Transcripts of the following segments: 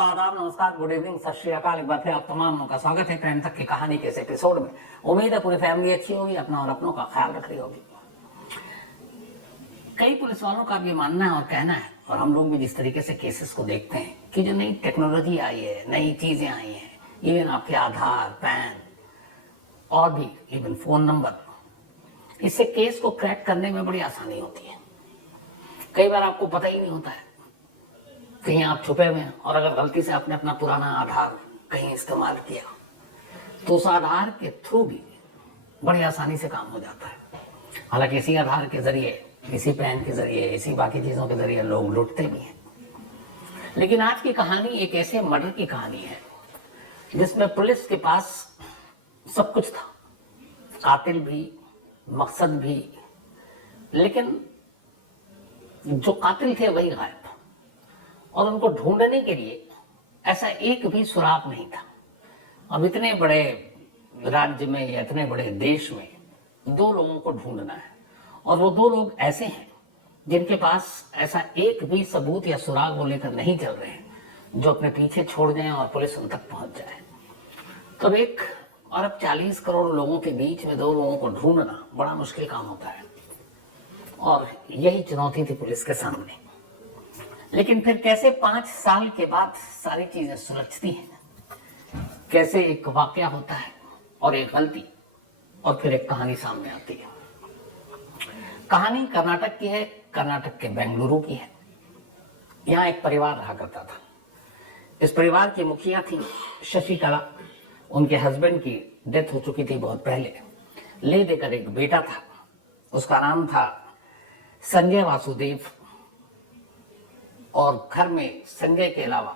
दोस्तों आदाब, नमस्कार, गुड इवनिंग, सत श्री अकाल। एक बार फिर आप तमाम का स्वागत है क्राइम तक की कहानी के इस एपिसोड में। उम्मीद है पूरी फैमिली अच्छी होगी, अपना और अपनों का ख्याल रख रही होगी। कई पुलिस वालों का भी मानना है और कहना है, और हम लोग भी जिस तरीके से केसेस को देखते हैं कि जो नई टेक्नोलॉजी आई है, नई चीजें आई हैं, इवन आपके आधार, पैन और भी इवन फोन नंबर, इससे केस को क्रैक करने में बड़ी आसानी होती है। कई बार आपको पता ही नहीं होता है, कहीं आप छुपे हुए हैं और अगर गलती से आपने अपना पुराना आधार कहीं इस्तेमाल किया तो उस आधार के थ्रू भी बड़ी आसानी से काम हो जाता है। हालांकि इसी आधार के जरिए, इसी पैन के जरिए, इसी बाकी चीजों के जरिए लोग लुटते भी हैं। लेकिन आज की कहानी एक ऐसे मर्डर की कहानी है जिसमें पुलिस के पास सब कुछ था, कातिल भी, मकसद भी, लेकिन जो कातिल थे वही गायब, और उनको ढूंढने के लिए ऐसा एक भी सुराग नहीं था। अब इतने बड़े राज्य में या इतने बड़े देश में दो लोगों को ढूंढना है, और वो दो लोग ऐसे हैं जिनके पास ऐसा एक भी सबूत या सुराग वो लेकर नहीं चल रहे हैं जो अपने पीछे छोड़ जाएं और पुलिस उन तक पहुंच जाए। तो 1 अरब 40 करोड़ लोगों के बीच में दो लोगों को ढूंढना बड़ा मुश्किल काम होता है, और यही चुनौती थी पुलिस के सामने। लेकिन फिर कैसे 5 साल के बाद सारी चीजें सुलझती हैं, कैसे एक वाकया होता है और एक गलती, और फिर एक कहानी सामने आती है। कहानी कर्नाटक की है, कर्नाटक के बेंगलुरु की है। यहाँ एक परिवार रहा करता था। इस परिवार की मुखिया थी शशिकला। उनके हस्बैंड की डेथ हो चुकी थी बहुत पहले। ले देकर एक बेटा था, उसका नाम था संजय वासुदेव, और घर में संजय के अलावा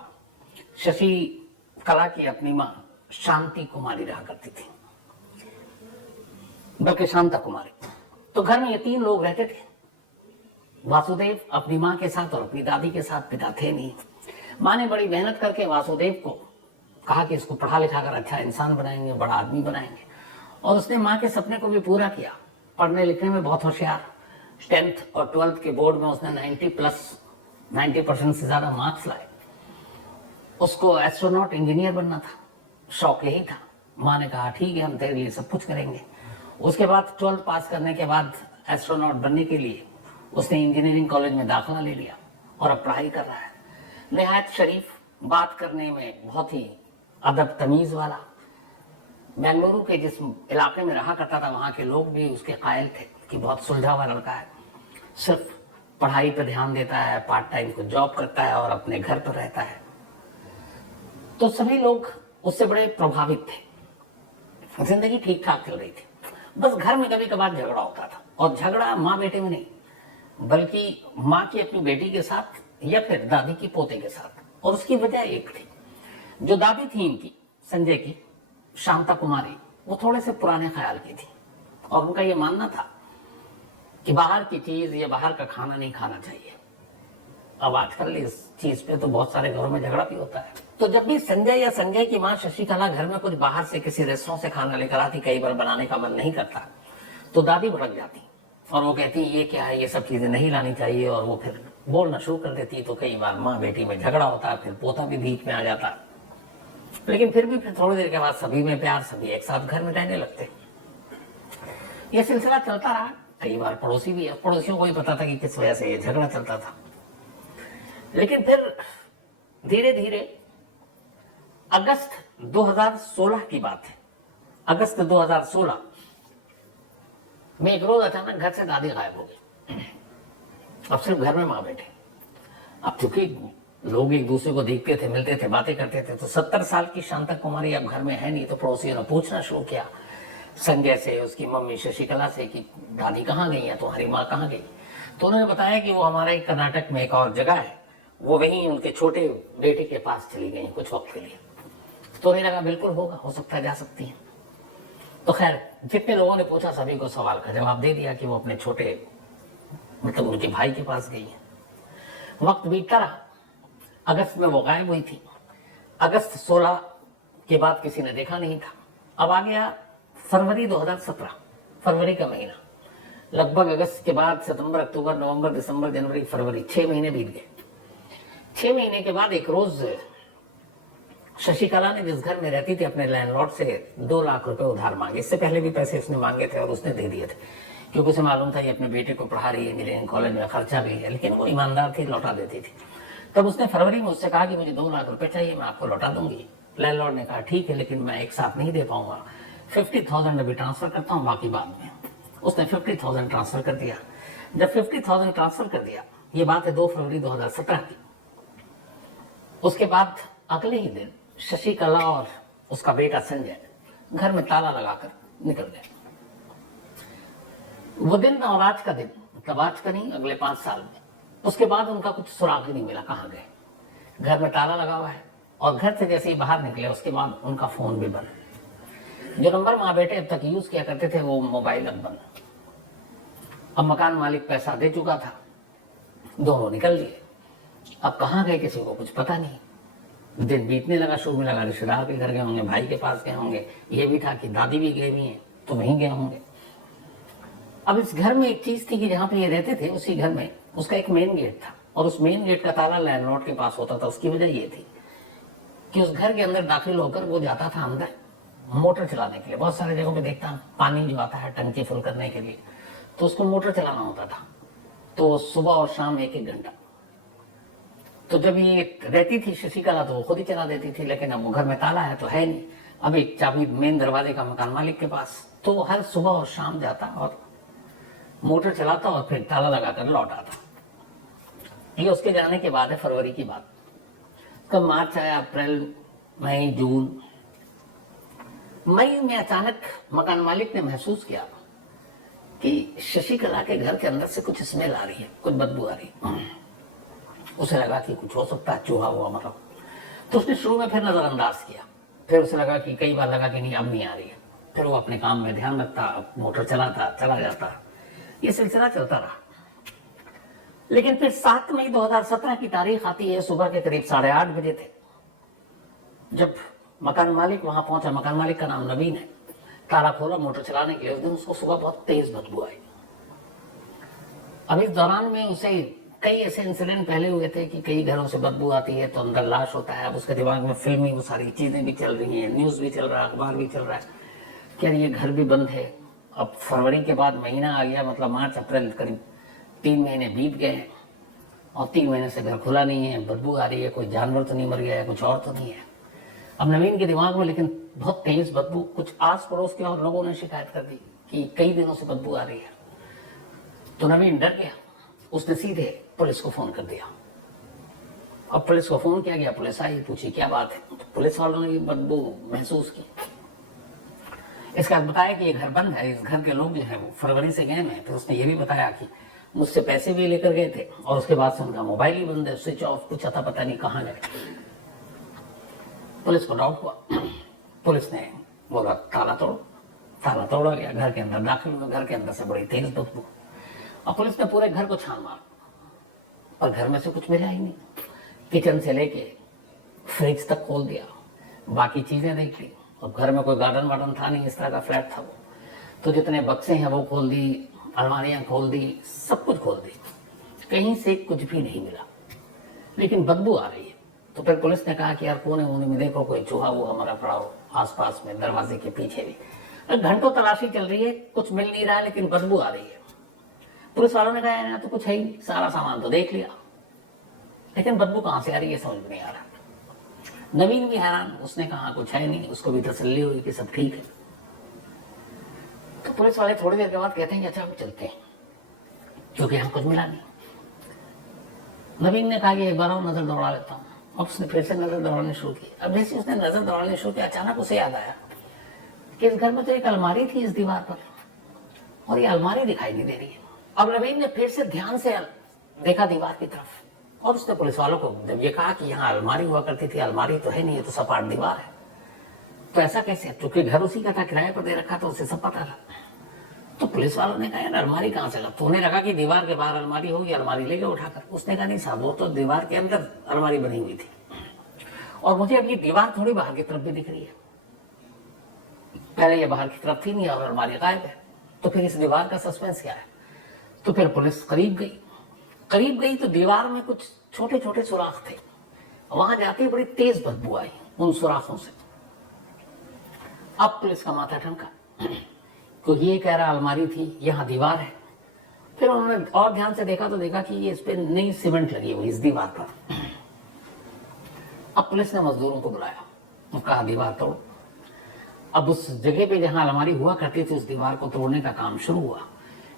शशि कला की अपनी मां शांति कुमारी रहा करती थी, बल्कि शांता कुमारी। तो घर में ये 3 लोग रहते थे, वासुदेव अपनी मां के साथ और अपनी दादी के साथ। पिता थे नहीं। मां ने बड़ी मेहनत करके वासुदेव को कहा कि इसको पढ़ा लिखा कर अच्छा इंसान बनाएंगे, बड़ा आदमी बनाएंगे, और उसने मां के सपने को भी पूरा किया। पढ़ने लिखने में बहुत होशियार, 10th और 12th के बोर्ड में उसने 90% से ज्यादा मार्क्स लाए। उसको एस्ट्रोनॉट इंजीनियर बनना था, शौक यही था। माँ ने कहा ठीक है, हम तेरे लिए सब कुछ करेंगे। उसके बाद 12th पास करने के बाद एस्ट्रोनॉट बनने के लिए उसने इंजीनियरिंग कॉलेज में दाखिला ले लिया और अब पढ़ाई कर रहा है। निहायत शरीफ, बात करने में बहुत ही अदब तमीज वाला। बेंगलुरु के जिस इलाके में रहा करता था वहां के लोग भी उसके कायल थे कि बहुत सुलझा हुआ लड़का है, सिर्फ पढ़ाई पर ध्यान देता है, पार्ट टाइम को जॉब करता है और अपने घर पर रहता है। तो सभी लोग उससे बड़े प्रभावित थे। जिंदगी ठीक ठाक चल रही थी, बस घर में कभी कभार झगड़ा होता था, और झगड़ा माँ बेटे में नहीं, बल्कि माँ की अपनी बेटी के साथ या फिर दादी की पोते के साथ। और उसकी वजह एक थी, जो दादी थी इनकी, संजय की, शांता कुमारी, वो थोड़े से पुराने ख्याल की थी, और उनका ये मानना था कि बाहर की चीज या बाहर का खाना नहीं खाना चाहिए। अब आजकल इस चीज पे तो बहुत सारे घरों में झगड़ा भी होता है। तो जब भी संजय या संजय की मां शशिकला घर में कुछ बाहर से किसी रेस्टोरेंट से खाना लेकर आती, कई बार बनाने का मन नहीं करता, तो दादी भड़क जाती और वो कहती ये क्या है, ये सब चीजें नहीं लानी चाहिए, और वो फिर बोलना शुरू कर देती। तो कई बार माँ बेटी में झगड़ा होता है, फिर पोता भी बीच में आ जाता। लेकिन फिर भी फिर थोड़ी देर के बाद सभी में प्यार, सभी एक साथ घर में रहने लगते। यह सिलसिला चलता रहा। कई बार पड़ोसियों को भी पता था कि किस वजह से ये झगड़ा चलता था। लेकिन फिर धीरे धीरे अगस्त 2016 की बात है। अगस्त 2016 में एक रोज अचानक घर से दादी गायब हो गई। अब सिर्फ घर में माँ बेटे। अब चूंकि लोग एक दूसरे को देखते थे, मिलते थे, बातें करते थे, तो 70 साल की शांता कुमारी अब घर में है नहीं। तो पड़ोसियों ने पूछना शुरू किया संजय से, उसकी मम्मी शशिकला से कि दादी कहाँ गई है, तुम्हारी माँ कहाँ गई। तो उन्होंने बताया कि वो हमारे कर्नाटक में एक और जगह है, वो वहीं उनके छोटे बेटे के पास चली गई कुछ वक्त के लिए। तो उन्हें लगा बिल्कुल होगा, हो सकता है जा सकती है। तो खैर जितने लोगों ने पूछा सभी को सवाल का जवाब दे दिया कि वो अपने छोटे, मतलब उनके भाई के पास गई है। वक्त बीतता रहा। अगस्त में वो गायब हुई थी। अगस्त 16 के बाद किसी ने देखा नहीं था। अब आ गया फरवरी 2017, फरवरी का महीना। लगभग अगस्त के बाद सितंबर, अक्टूबर, नवंबर, दिसंबर, जनवरी, फरवरी, 6 महीने बीत गए। 6 महीने के बाद एक रोज शशिकला ने जिस घर में रहती थी अपने लैंडलॉर्ड से 2 लाख रुपए उधार मांगे। इससे पहले भी पैसे उसने मांगे थे और उसने दे दिए थे, क्योंकि उसे मालूम था ये अपने बेटे को पढ़ा रही है, इंजीनियरिंग कॉलेज में खर्चा भी है, लेकिन वो ईमानदार थी, लौटा देती थी। तब उसने फरवरी में उससे कहा कि मुझे 2 लाख रुपए चाहिए, मैं आपको लौटा दूंगी। लैंडलॉर्ड ने कहा ठीक है, लेकिन मैं एक साथ नहीं दे पाऊंगा, 50,000 अभी ट्रांसफर करता हूँ, बाकी बाद में। उसने 50,000 ट्रांसफर कर दिया। जब 50,000 ट्रांसफर कर दिया, ये बात है 2 फरवरी 2017 की। उसके बाद अगले ही दिन शशिकला और उसका बेटा संजय घर में ताला लगाकर निकल गए। वो दिन और आज का दिन, मतलब आज का नहीं, अगले 5 साल में। उसके बाद उनका कुछ सुराग ही नहीं मिला, कहाँ गए। घर में ताला लगा हुआ है और घर से जैसे ही बाहर निकले उसके बाद उनका फोन भी बंद। जो नंबर माँ बेटे अब तक यूज किया करते थे वो मोबाइल अब बंद। अब मकान मालिक पैसा दे चुका था, दोनों निकल लिए। अब कहाँ गए किसी को कुछ पता नहीं। दिन बीतने लगा, शुरू में लगा रिश्तेदार के घर गए होंगे, भाई के पास गए होंगे, ये भी था कि दादी भी गए हुई हैं तो वहीं गए होंगे। अब इस घर में एक चीज थी कि जहां पे ये रहते थे उसी घर में उसका एक मेन गेट था और उस मेन गेट का ताला लैंडलॉर्ड के पास होता था। उसकी वजह ये थी कि उस घर के अंदर दाखिल होकर वो जाता था अंदर मोटर चलाने के लिए। बहुत सारे जगहों पे देखता हूं पानी जो आता है टंकी फुल करने के लिए, तो उसको मोटर चलाना होता था, तो सुबह और शाम 1-1 घंटा। तो जब ये रहती थी शशिकला तो वो खुद ही चला देती थी, लेकिन अब वो घर में ताला है तो है नहीं। अब एक चाबी मेन दरवाजे का मकान मालिक के पास, तो हर सुबह और शाम जाता और मोटर चलाता और फिर ताला लगाकर लौट आता। ये उसके जाने के बाद है, फरवरी की बात। कब मार्च आया, अप्रैल, मई, जून। मई में अचानक मकान मालिक ने महसूस किया कि शशिकला के घर के अंदर से कुछ स्मेल आ रही है, कुछ बदबू आ रही है। उसे लगा कि कुछ हो सकता है, चूहा हुआ मतलब। तो उसने शुरू में फिर नजरअंदाज किया, फिर उसे लगा कि कई बार लगा कि नहीं अब नहीं आ रही है। फिर वो अपने काम में ध्यान रखता, मोटर चलाता, चला जाता। ये सिलसिला चलता रहा। लेकिन फिर 7 मई 2017 की तारीख आती है, सुबह के करीब 8:30 बजे थे जब मकान मालिक वहां पहुंचा। मकान मालिक का नाम नवीन है। ताला खोला मोटर चलाने के लिए, उस दिन उसको सुबह बहुत तेज बदबू आई। अब इस दौरान में उसे कई ऐसे इंसिडेंट पहले हुए थे कि कई घरों से बदबू आती है तो अंदर लाश होता है। अब उसके दिमाग में फिल्मी वो सारी चीजें भी चल रही हैं, न्यूज भी चल रहा है, अखबार भी चल रहा है कि यार ये घर भी बंद है। अब फरवरी के बाद महीना आ गया, मतलब मार्च अप्रैल, करीब 3 महीने बीत गए हैं और 3 महीने से घर खुला नहीं है, बदबू आ रही है। कोई जानवर तो नहीं मर गया है, कुछ और तो नहीं है। अब नवीन के दिमाग में लेकिन बहुत तेज बदबू। कुछ आस पड़ोस के और लोगों ने शिकायत कर दी कि कई दिनों से बदबू आ रही है। तो नवीन डर गया, उसने सीधे पुलिस को फोन कर दिया। अब पुलिस को फोन किया गया, पुलिस आई, पूछी क्या बात है। तो पुलिस वालों ने बदबू महसूस की। इसका बताया कि ये घर बंद है, इस घर के लोग जो है वो फरवरी से गए हैं। फिर उसने ये भी बताया कि मुझसे पैसे भी लेकर गए थे और उसके बाद से उनका मोबाइल ही बंद है, स्विच ऑफ, कुछ अता पता नहीं कहाँ गए। पुलिस को डाउट हुआ। पुलिस ने बोला ताला तोड़ो। ताला तोड़ा गया, घर के अंदर दाखिल हुआ। घर के अंदर से बड़ी तेज बदबू। और पुलिस ने पूरे घर को छान मारा पर घर में से कुछ मिला ही नहीं। किचन से लेके फ्रिज तक खोल दिया, बाकी चीजें देख ली। अब घर में कोई गार्डन वार्डन था नहीं, इस तरह का फ्लैट था वो। तो जितने बक्से हैं वो खोल दी, अलमारियां खोल दी, सब कुछ खोल दी, कहीं से कुछ भी नहीं मिला। लेकिन बदबू आ रही है। तो फिर पुलिस ने कहा कि यार कोने कोने में देखो, कोई चूहा हुआ हमारा पड़ा हो आसपास में, दरवाजे के पीछे भी। घंटों तलाशी चल रही है, कुछ मिल नहीं रहा है, लेकिन बदबू आ रही है। पुलिस वालों ने कहा यार तो कुछ है ही, सारा सामान तो देख लिया, लेकिन बदबू कहां से आ रही है समझ में नहीं आ रहा। नवीन भी हैरान, उसने कहा कुछ है नहीं, उसको भी तसल्ली हुई कि सब ठीक है। तो पुलिस वाले थोड़ी देर के बाद कहते हैं कि अच्छा हम चलते हैं, क्योंकि हम कुछ मिला नहीं। नवीन ने कहा कि एक बार और नजर दौड़ा लेता हूँ। अब उसने फिर से नजर दौड़ानी शुरू की। अब जैसे उसने नजर दौड़ानी शुरू की, अचानक उसे याद आया कि इस घर में तो एक अलमारी थी इस दीवार पर, और ये अलमारी दिखाई नहीं दे रही है। अब नवीन ने फिर से ध्यान से देखा दीवार की तरफ और उसने पुलिस वालों को जब ये कहा कि यहाँ अलमारी हुआ करती थी, अलमारी तो है नहीं, ये तो सपाट दीवार है। तो ऐसा कैसे, क्योंकि घर उसी का था, किराए पर दे रखा था, उसे सब पता था। तो पुलिस वालों ने कहा यार अलमारी कहाँ से लगा। तो उन्हें लगा कि दीवार के बाहर अलमारी होगी, अलमारी ले गए उठाकर। उसने कहा नहीं साहब, वो तो दीवार के अंदर अलमारी बनी हुई थी और मुझे अब ये दीवार थोड़ी बाहर की तरफ भी दिख रही है। पहले ये बाहर की तरफ थी नहीं और अलमारी गायब है, तो फिर इस दीवार का सस्पेंस क्या है। तो फिर पुलिस करीब गई तो दीवार में कुछ छोटे छोटे सुराख थे। वहां जाते ही बड़ी तेज बदबू आई उन सुराखों से। अब पुलिस का माथा ठनका, क्योंकि ये कह रहा अलमारी थी, यहाँ दीवार है। फिर उन्होंने और ध्यान से देखा तो देखा कि ये इस पे नई सीमेंट लगी हुई इस दीवार पर। अब पुलिस ने मजदूरों को बुलाया और कहा दीवार तोड़ो। अब उस जगह पे जहां अलमारी हुआ करती थी उस दीवार को तोड़ने का काम शुरू हुआ।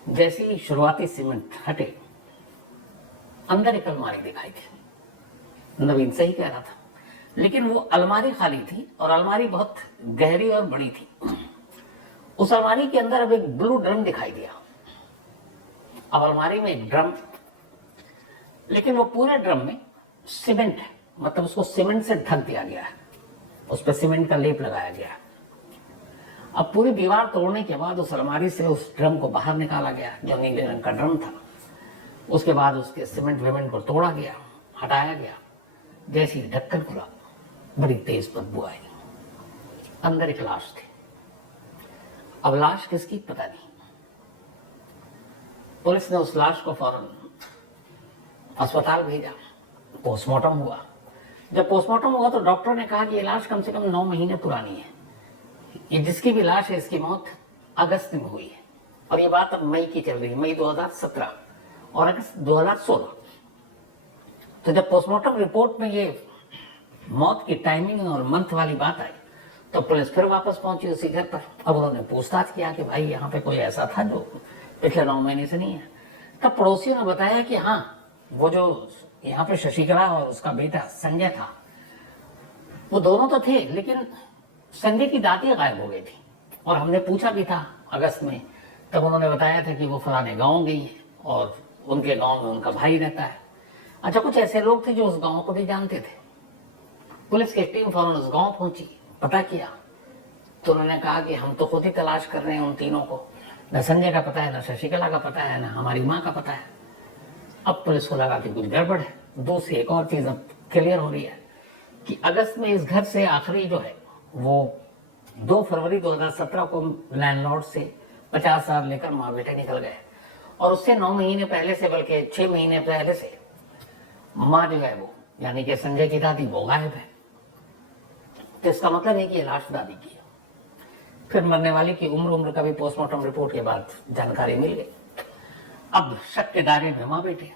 जैसे ही शुरुआती सीमेंट हटे, अंदर एक अलमारी दिखाई थी। नवीन सही कह रहा था, लेकिन वो अलमारी खाली थी और अलमारी बहुत गहरी और बड़ी थी। उस अलमारी के अंदर अब एक ब्लू ड्रम दिखाई दिया। अब अलमारी में एक ड्रम, लेकिन वो पूरे ड्रम में सीमेंट है, मतलब उसको सीमेंट से ढक दिया गया है, उस पर सीमेंट का लेप लगाया गया है। अब पूरी दीवार तोड़ने के बाद उस अलमारी से उस ड्रम को बाहर निकाला गया, जो नीले रंग का ड्रम था। उसके बाद उसके सीमेंट वेमेंट को तोड़ा गया, हटाया गया। जैसे ही ढक्कन खुला, बड़ी तेज बदबू आई। अंदर एक लाश थी। अब लाश किसकी पता नहीं। पुलिस ने उस लाश को फौरन अस्पताल भेजा, पोस्टमार्टम हुआ। जब पोस्टमार्टम हुआ तो डॉक्टर ने कहा कि ये लाश कम से कम 9 महीने पुरानी है। ये जिसकी भी लाश है, इसकी मौत अगस्त में हुई है, और ये बात अब मई की चल रही है, मई 2017 और अगस्त 2016। तो जब पोस्टमार्टम रिपोर्ट में ये मौत की टाइमिंग और मंथ वाली बात आई, तो पुलिस फिर वापस पहुंची उसी घर पर। अब उन्होंने पूछताछ किया कि भाई यहाँ पे कोई ऐसा था जो पिछले 9 महीने से नहीं है। तब पड़ोसियों ने बताया कि हाँ, वो जो यहाँ पे शशिकला और उसका बेटा संजय था, वो दोनों तो थे, लेकिन संजय की दादी गायब हो गई थी। और हमने पूछा भी था अगस्त में, तब उन्होंने बताया था कि वो फलाने गांव गई है और उनके गांव में उनका भाई रहता है। अच्छा, कुछ ऐसे लोग थे जो उस गांव को भी जानते थे। पुलिस की टीम फौरन उस गांव पहुंची, पता किया, तो उन्होंने कहा कि हम तो खुद ही तलाश कर रहे हैं उन तीनों को, न संजय का पता है, न शशिकला का पता है, न हमारी माँ का पता है। अब पुलिस को लगा कि कुछ गड़बड़ है। दूसरी एक और चीज अब क्लियर हो रही है कि अगस्त में इस घर से आखिरी जो है वो 2 फरवरी 2017 को लैंडलॉर्ड से 50,000 लेकर माँ बेटे निकल गए, और उससे 9 महीने पहले से, बल्कि 6 महीने पहले से माँ जो है वो, यानी कि संजय की दादी, वो गायब है। तो इसका मतलब है कि ये लाश दादी की है। फिर मरने वाली की उम्र का भी पोस्टमार्टम रिपोर्ट के बाद जानकारी मिल गई। अब शक के दायरे में माँ बेटे।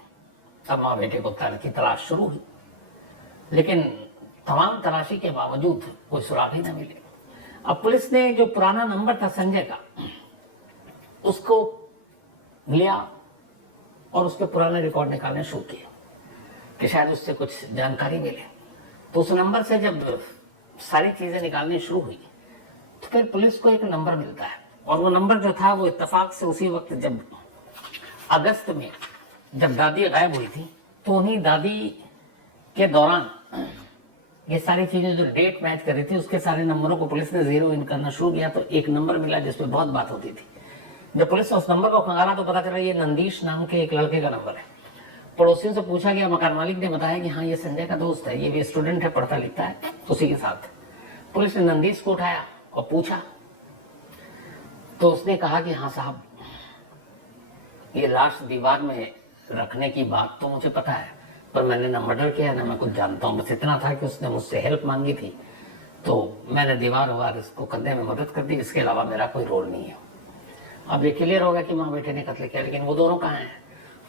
अब माँ बेटे को की तलाश शुरू हुई, लेकिन तमाम तलाशी के बावजूद कोई सुराग ही न मिले। अब पुलिस ने जो पुराना नंबर था संजय का, उसको लिया और उसके पुराने रिकॉर्ड निकालने शुरू किए कि शायद उससे कुछ जानकारी मिले। तो उस नंबर से जब सारी चीजें निकालनी शुरू हुई, तो फिर पुलिस को एक नंबर मिलता है, और वो नंबर जो था वो इत्तेफाक से उसी वक्त, जब अगस्त में जब दादी गायब हुई थी, तो उन्हीं दादी के दौरान ये सारी चीजें जो डेट मैच कर रही थी, उसके सारे नंबरों को पुलिस ने जीरो इन करना शुरू किया। तो एक नंबर मिला जिसपे बहुत बात होती थी। जब पुलिस ने उस नंबर को खंगाला तो पता चला ये नंदीश नाम के एक लड़के का नंबर है। पड़ोसियों से पूछा गया, मकान मालिक ने बताया कि हाँ, ये संजय का दोस्त है, ये भी स्टूडेंट है, पढ़ता लिखता है उसी के साथ। पुलिस ने नंदीश को उठाया और पूछा, तो उसने कहा कि हाँ साहब, ये लाश दीवार में रखने की बात तो मुझे पता है, पर मैंने ना मर्डर किया ना मैं कुछ जानता हूँ। बस इतना था कि उसने मुझसे हेल्प मांगी थी, तो मैंने दीवार वार इसको करने में मदद कर दी, इसके अलावा मेरा कोई रोल नहीं है। अब ये क्लियर होगा कि माँ बेटे ने कत्ल किया, लेकिन वो दोनों कहाँ हैं?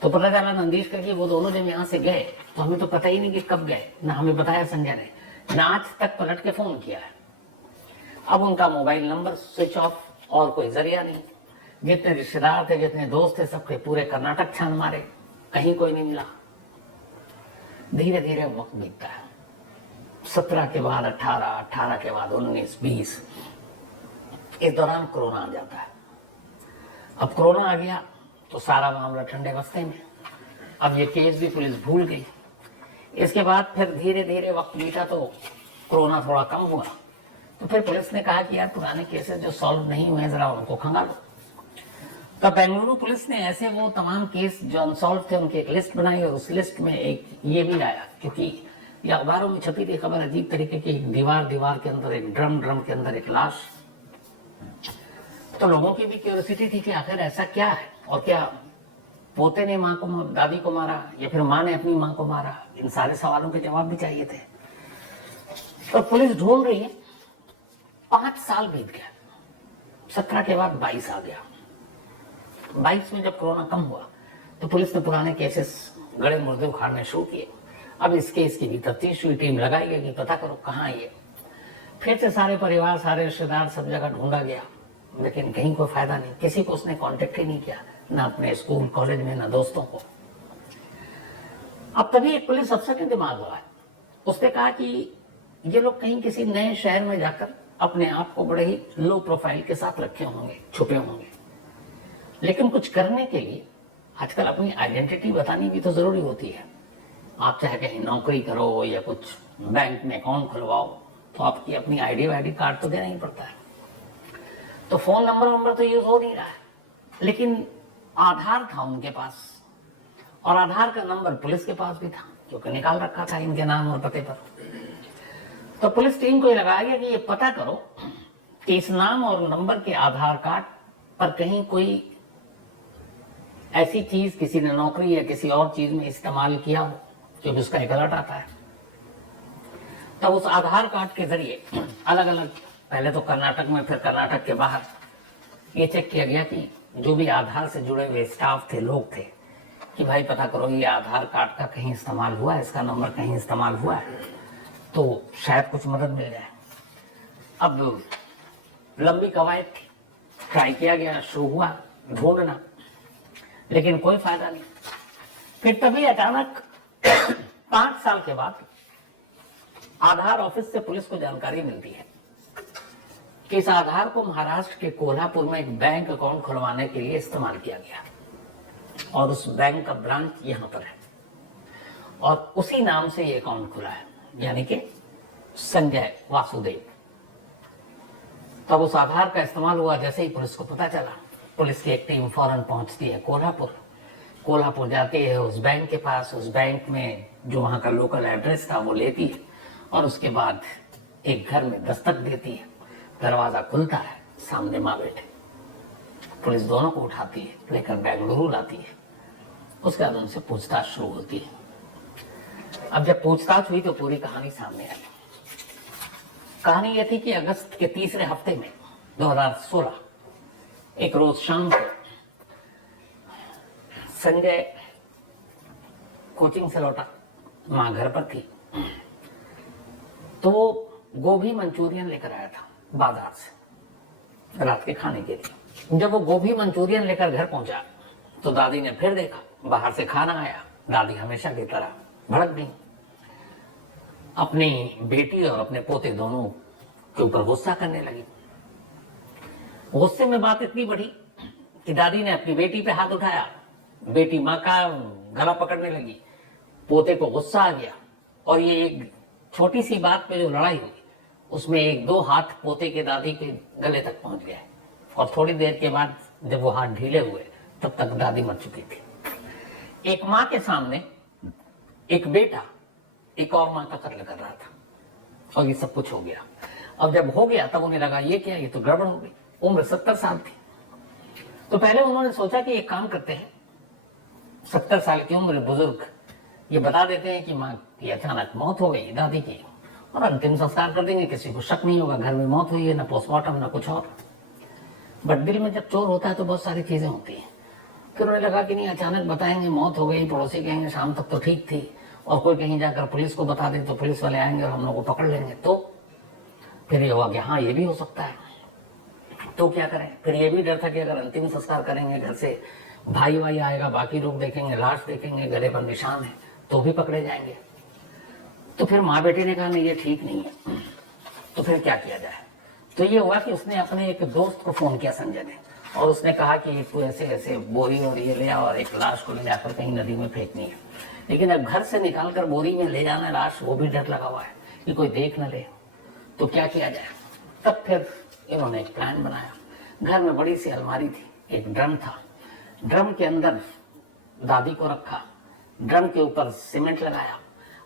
तो पता चला नंदीश का कि वो दोनों जब यहाँ से गए तो हमें तो पता ही नहीं कि कब गए, ना हमें बताया संजय ने, ना आज तक पलट के फोन किया है। अब उनका मोबाइल नंबर स्विच ऑफ, और कोई जरिया नहीं। जितने रिश्तेदार थे, जितने दोस्त थे, सबके पूरे कर्नाटक छान मारे, कहीं कोई नहीं मिला। धीरे धीरे वक्त बीतता है। 17 के बाद 18, 18 के बाद 19, 20, इस दौरान कोरोना आ जाता है। अब कोरोना आ गया तो सारा मामला ठंडे बस्ते में। अब ये केस भी पुलिस भूल गई। इसके बाद फिर धीरे धीरे वक्त बीता तो कोरोना थोड़ा कम हुआ, तो फिर पुलिस ने कहा कि यार पुराने केसेस जो सॉल्व नहीं हुए जरा उनको खंगालो। तो बेंगलुरु पुलिस ने ऐसे वो तमाम केस जो अनसॉल्व थे उनकी एक लिस्ट बनाई, और उस लिस्ट में एक ये भी आया, क्योंकि ये अखबारों में छपी थी खबर अजीब तरीके की, दीवार के अंदर एक ड्रम के अंदर एक लाश। तो लोगों की भी क्यूरियोसिटी थी कि आखिर ऐसा क्या है, और क्या पोते ने माँ को, दादी को मारा, या फिर माँ ने अपनी माँ को मारा। इन सारे सवालों के जवाब भी चाहिए थे। तो पुलिस ढूंढ रही है। 5 साल बीत गया, 17 के बाद 22 आ गया। 22 में जब कोरोना कम हुआ तो पुलिस ने पुराने केसेस गड़े मुर्दे उखाड़ने शुरू किए। अब इस केस की भी तफ्तीश हुई, टीम लगाई गई कि पता करो कहाँ है ये। फिर से सारे परिवार, सारे रिश्तेदार, सब जगह ढूंढा गया, लेकिन कहीं कोई फायदा नहीं। किसी को उसने कांटेक्ट ही नहीं किया, ना अपने स्कूल कॉलेज में, ना दोस्तों को। अब तभी एक पुलिस अफसर के दिमाग हुआ है, उसने कहा कि ये लोग कहीं किसी नए शहर में जाकर अपने आप को बड़े ही लो प्रोफाइल के साथ रखे होंगे, छुपे होंगे। लेकिन कुछ करने के लिए आजकल अपनी आइडेंटिटी बतानी भी तो जरूरी होती है। आप चाहे कहीं नौकरी करो या कुछ बैंक में अकाउंट खुलवाओ, तो आपकी अपनी आईडी कार्ड तो देना ही पड़ता है। तो फोन नंबर तो यूज हो नहीं रहा है, लेकिन आधार था उनके पास, और आधार का नंबर पुलिस के पास भी था, क्योंकि निकाल रखा था इनके नाम और पते पर। तो पुलिस टीम को ये लगाया गया कि ये पता करो कि इस नाम और नंबर के आधार कार्ड पर कहीं कोई ऐसी चीज किसी ने नौकरी या किसी और चीज में इस्तेमाल किया हो, क्योंकि उसका एक अलर्ट आता है। तब उस आधार कार्ड के जरिए अलग अलग, पहले तो कर्नाटक में, फिर कर्नाटक के बाहर, ये चेक किया गया कि जो भी आधार से जुड़े हुए स्टाफ थे, लोग थे, कि भाई पता करो ये आधार कार्ड का कहीं इस्तेमाल हुआ है, इसका नंबर कहीं इस्तेमाल हुआ है, तो शायद कुछ मदद मिल जाए। अब लंबी कवायद थी, ट्राई किया गया, शुरू हुआ ढूंढना, लेकिन कोई फायदा नहीं। फिर तभी अचानक 5 साल के बाद आधार ऑफिस से पुलिस को जानकारी मिलती है कि इस आधार को महाराष्ट्र के कोल्हापुर में एक बैंक अकाउंट खुलवाने के लिए इस्तेमाल किया गया, और उस बैंक का ब्रांच यहां पर है, और उसी नाम से ये अकाउंट खुला है, यानी कि संजय वासुदेव। तब उस आधार का इस्तेमाल हुआ। जैसे ही पुलिस को पता चला, पुलिस की एक टीम फौरन पहुंचती है कोल्हापुर जाती है उस बैंक के पास। उस बैंक में जो वहां का लोकल एड्रेस था वो लेती है, और उसके बाद एक घर में दस्तक देती है। दरवाजा खुलता है, सामने माँ बेटे। पुलिस दोनों को उठाती है, लेकर बेंगलुरु लाती है। उसके बाद उनसे पूछताछ शुरू होती है। अब जब पूछताछ हुई तो पूरी कहानी सामने आई। कहानी यह थी कि अगस्त के तीसरे हफ्ते में 2016 एक रोज शाम को संजय कोचिंग से लौटा, मां घर पर थी, तो गोभी मंचूरियन लेकर आया था बाजार से रात के खाने के लिए। जब वो गोभी मंचूरियन लेकर घर पहुंचा तो दादी ने फिर देखा बाहर से खाना आया। दादी हमेशा की तरह भड़क गई, अपनी बेटी और अपने पोते दोनों के ऊपर गुस्सा करने लगी। गुस्से में बात इतनी बढ़ी कि दादी ने अपनी बेटी पे हाथ उठाया, बेटी माँ का गला पकड़ने लगी। पोते को गुस्सा आ गया, और ये एक छोटी सी बात पे जो लड़ाई हुई, उसमें 1-2 हाथ पोते के दादी के गले तक पहुंच गए, और थोड़ी देर के बाद जब वो हाथ ढीले हुए तब तक दादी मर चुकी थी। एक माँ के सामने एक बेटा एक और माँ का कत्ल कर रहा था, और ये सब कुछ हो गया। अब जब हो गया तब उन्हें लगा ये क्या, ये तो गड़बड़ हो गई। उम्र 70 साल थी। तो पहले उन्होंने सोचा कि एक काम करते हैं, 70 साल की उम्र बुजुर्ग, ये बता देते हैं कि माँ की अचानक मौत हो गई, दादी की, और अंतिम संस्कार कर देंगे, किसी को शक नहीं होगा, घर में मौत हुई है, ना पोस्टमार्टम ना कुछ और। बट दिल में जब चोर होता है तो बहुत सारी चीजें होती हैं। फिर उन्हें लगा कि नहीं, अचानक बताएंगे मौत हो गई, पड़ोसी कहेंगे शाम तक तो ठीक थी, और कोई कहीं जाकर पुलिस को बता दे तो पुलिस वाले आएंगे और हम लोग को पकड़ लेंगे। तो फिर ये हुआ कि हाँ ये भी हो सकता है, तो क्या करें। फिर ये भी डर था कि अगर अंतिम संस्कार करेंगे, घर से भाई वाई आएगा, बाकी लोग देखेंगे, लाश देखेंगे, गले पर निशान है, तो भी पकड़े जाएंगे। तो फिर माँ बेटे ने कहा नहीं ये ठीक नहीं है, तो फिर क्या किया जाए। तो ये हुआ कि उसने अपने एक दोस्त को फोन किया, संजय ने, और उसने कहा कि तू ऐसे ऐसे बोरी और ये ले आओ और एक लाश को ले जाकर कहीं नदी में फेंकनी है। लेकिन अब घर से निकालकर बोरी में ले जाना लाश, वो भी डर लगा हुआ है कि कोई देख न ले, तो क्या किया जाए। तब फिर इन्होंने एक प्लान बनाया। घर में बड़ी सी अलमारी थी, एक ड्रम था, ड्रम के अंदर दादी को रखा, ड्रम के ऊपर सीमेंट लगाया,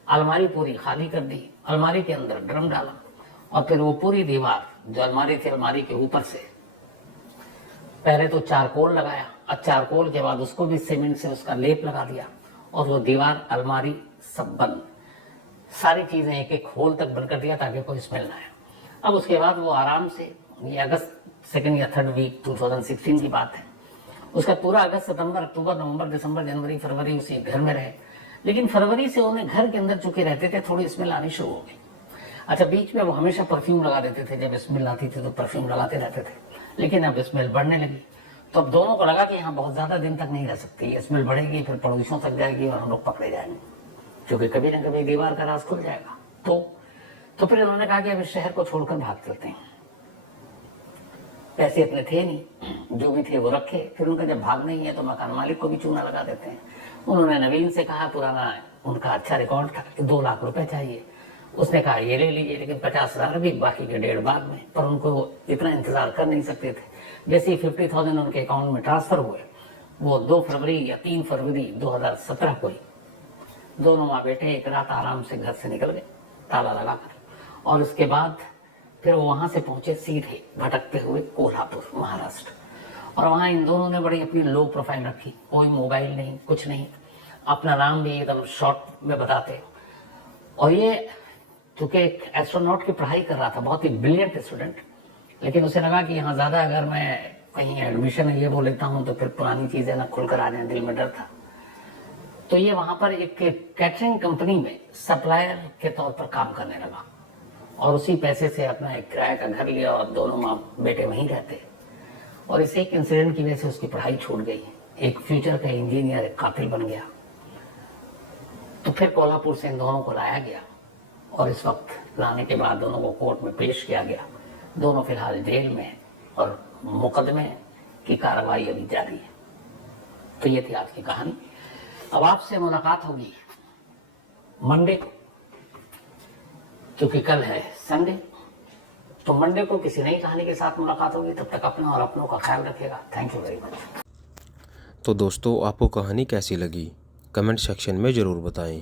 अलमारी पूरी खाली कर दी, अलमारी के अंदर ड्रम डाला, और फिर वो पूरी दीवार जो अलमारी थी, अलमारी के ऊपर से पहले तो चारकोल लगाया, और चारकोल के बाद उसको भी सीमेंट से उसका लेप लगा दिया, और वो दीवार अलमारी सब बंद। सारी चीज़ें एक एक होल तक बंद कर दिया ताकि कोई स्मेल ना आए। अब उसके बाद वो आराम से, ये अगस्त 2nd या 3rd वीक 2016 की बात है, उसका पूरा अगस्त, सितंबर, अक्टूबर, नवंबर, दिसंबर, जनवरी, फरवरी उसी घर में रहे। लेकिन फरवरी से उन्हें घर के अंदर चुके रहते थे, थोड़ी स्मेल आनी शुरू हो गई। अच्छा, बीच में वो हमेशा परफ्यूम लगा देते थे, जब स्मेल आती थी तो परफ्यूम लगाते रहते थे, लेकिन अब स्मेल बढ़ने लगी। तो अब दोनों को लगा कि यहाँ बहुत ज़्यादा दिन तक नहीं रह सकती, स्मेल बढ़ेगी, फिर पड़ोसियों तक जाएगी और हम लोग पकड़े जाएंगे, क्योंकि कभी ना कभी दीवार का राज खुल जाएगा। तो फिर उन्होंने कहा कि अब इस शहर को छोड़कर भाग चलते हैं। पैसे अपने थे नहीं, जो भी थे वो रखे। फिर उनका जब भागना ही है तो मकान मालिक को भी चूना लगा देते हैं। उन्होंने नवीन से कहा, पुराना उनका अच्छा रिकॉर्ड था, 2 लाख रुपए चाहिए। उसने कहा ये ले लीजिए, लेकिन 50,000 भी, बाकी के 1.5 बाद में। पर उनको इतना इंतजार कर नहीं सकते थे। जैसे ही 50,000 उनके अकाउंट में ट्रांसफर हुए, वो 2 फरवरी या 3 फरवरी 2017 को ही दोनों माँ बेटे एक रात आराम से घर से निकल गए, ताला लगाकर। और उसके बाद फिर वो वहां से पहुंचे सीधे भटकते हुए कोल्हापुर, महाराष्ट्र। और वहां इन दोनों ने बड़ी अपनी लो प्रोफाइल रखी, कोई मोबाइल नहीं, कुछ नहीं, अपना नाम भी एकदम शॉर्ट में बताते। और ये चूंकि एक एस्ट्रोनॉट की पढ़ाई कर रहा था, बहुत ही ब्रिलियंट स्टूडेंट, लेकिन उसे लगा कि यहाँ ज्यादा अगर मैं कहीं एडमिशन ये वो लेता हूँ तो फिर पुरानी चीजें ना खुलकर आ जाए, दिल में डर था। तो ये वहां पर एक कैटरिंग कंपनी में सप्लायर के तौर पर काम करने लगा और उसी पैसे से अपना एक किराए का घर लिया और दोनों माँ बेटे वहीं रहते। और इस एक इंसिडेंट की वजह से उसकी पढ़ाई छूट गई, एक फ्यूचर का इंजीनियर, एक कातिल बन गया। तो फिर कोल्हापुर से इन दोनों को लाया गया और इस वक्त लाने के बाद दोनों को कोर्ट में पेश किया गया। दोनों फिलहाल जेल में हैं और मुकदमे की कार्रवाई अभी जारी है। तो ये थी आज की कहानी। अब आपसे मुलाकात होगी मंडे को, क्योंकि कल है संडे। तो मंडे को किसी नई कहानी के साथ मुलाकात होगी। तब तक अपना और अपनों का ख्याल रखिएगा। Thank you very much. तो दोस्तों, आपको कहानी कैसी लगी कमेंट सेक्शन में ज़रूर बताएं।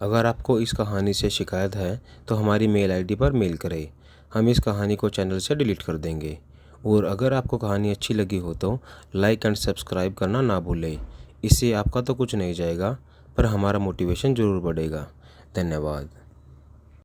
अगर आपको इस कहानी से शिकायत है तो हमारी मेल आईडी पर मेल करें, हम इस कहानी को चैनल से डिलीट कर देंगे। और अगर आपको कहानी अच्छी लगी हो तो लाइक एंड सब्सक्राइब करना ना भूलें। इससे आपका तो कुछ नहीं जाएगा, पर हमारा मोटिवेशन ज़रूर बढ़ेगा। धन्यवाद।